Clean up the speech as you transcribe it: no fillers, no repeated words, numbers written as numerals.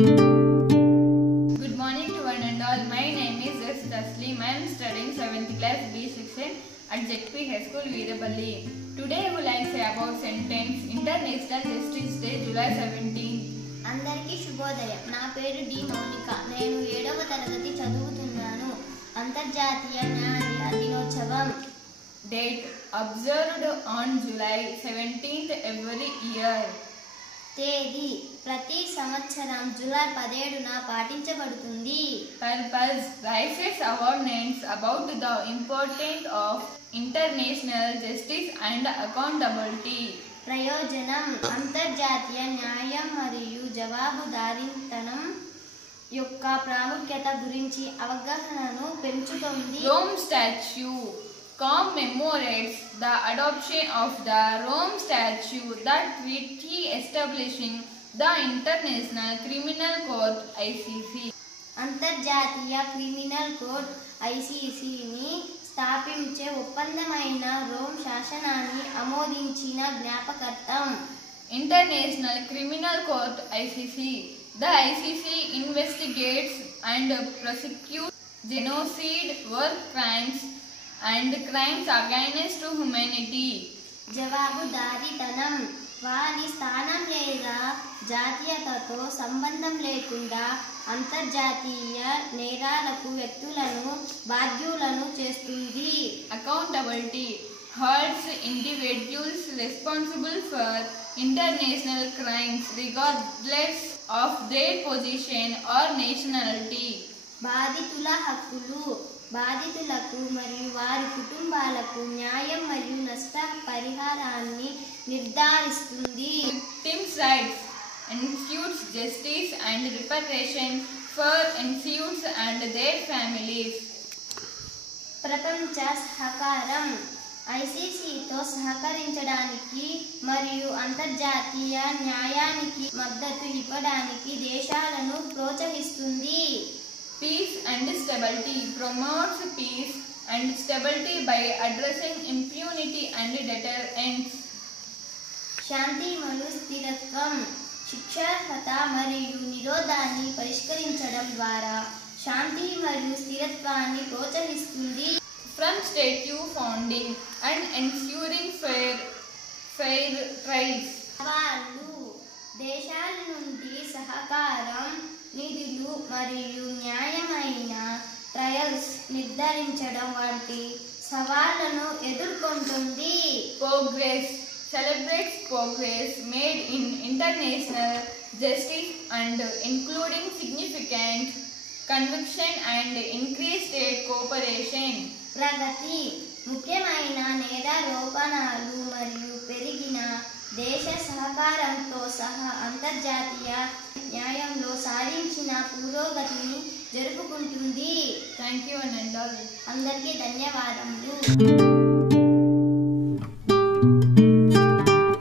Good morning to one and all. My name is S. Taslim. I am studying 7th class B section at ZP High School, Veerapalli. Today I would like to say about sentence International Justice Day, July 17th. అందరికీ శుభోదయం. నా పేరు D Mounika. నేను 7వ తరగతి చదువుతున్నాను. అంతర్జాతీయ న్యాయ దినోత్సవం. Date observed on July 17th every year. తేదీ ప్రతి సంవత్సరం July 17న పాటించబడుతుంది. Purpose raises awareness about the importance of international justice and accountability. ప్రయోజనం అంతర్జాతీయ న్యాయం మరియు జవాబుదారీతనం యొక్క ప్రాముఖ్యత గురించి అవగాహనను పెంచుతుంది. Rome Statute commemorates the adoption of the Rome Statute, the treaty establishing the International Criminal Court (ICC). అంతర్జాతీయ క్రిమినల్ కోడ్ ఐసిసిని స్థాపించే ఒప్పందమైన రోమ్ శాసనాన్ని ఆమోదించిన జ్ఞాపకార్థం. International Criminal Court (ICC). The ICC investigates and prosecutes genocide, war crimes, and crimes against humanity. జవాబుదారీతనం వారి స్థానం లేదా జాతీయతతో సంబంధం లేకుండా అంతర్జాతీయ నేరాలకు వ్యక్తులను బాధ్యులను చేస్తుంది. Accountability holds individuals responsible for international crimes regardless of their position or nationality. బాధితుల హక్కులు బాధితులకు మరియు వారి కుటుంబాలకు న్యాయం మరియు నష్ట పరిహారాన్ని నిర్ధారిస్తుంది. Victims' rights ensures justice and reparation for innocents and their families. ప్రపంచ సహకారం ఐసిసితో సహకరించడానికి మరియు అంతర్జాతీయ న్యాయానికి మద్దతు ఇవ్వడానికి దేశాలను ప్రోత్సహిస్తుంది. Peace and stability promotes peace and stability by addressing impunity and deterrence. శాంతి మరియు స్థిరత్వం శిక్షార్హత మరియు నిరోధాన్ని పరిష్కరించడం ద్వారా శాంతి మరియు స్థిరత్వాన్ని ప్రోత్సహిస్తుంది. From statute founding and ensuring fair trials. వాళ్ళు దేశాల నుండి సహకారం నిధులు మరియు న్యాయమైన ట్రయల్స్ నిర్ధారించడం వంటి సవాళ్లను ఎదుర్కొంటుంది. Progress celebrates progress made in international justice and including significant conviction and increased state cooperation. ప్రగతి ముఖ్యమైన నేరారోపణలు మరియు పెరిగిన దేశ సహకారంతో సహా అంతర్జాతీయ న్యాయంలో సాధించిన పురోగతిని జరుపుకుంటుంది. Thank you and all. అందరికీ ధన్యవాదములు.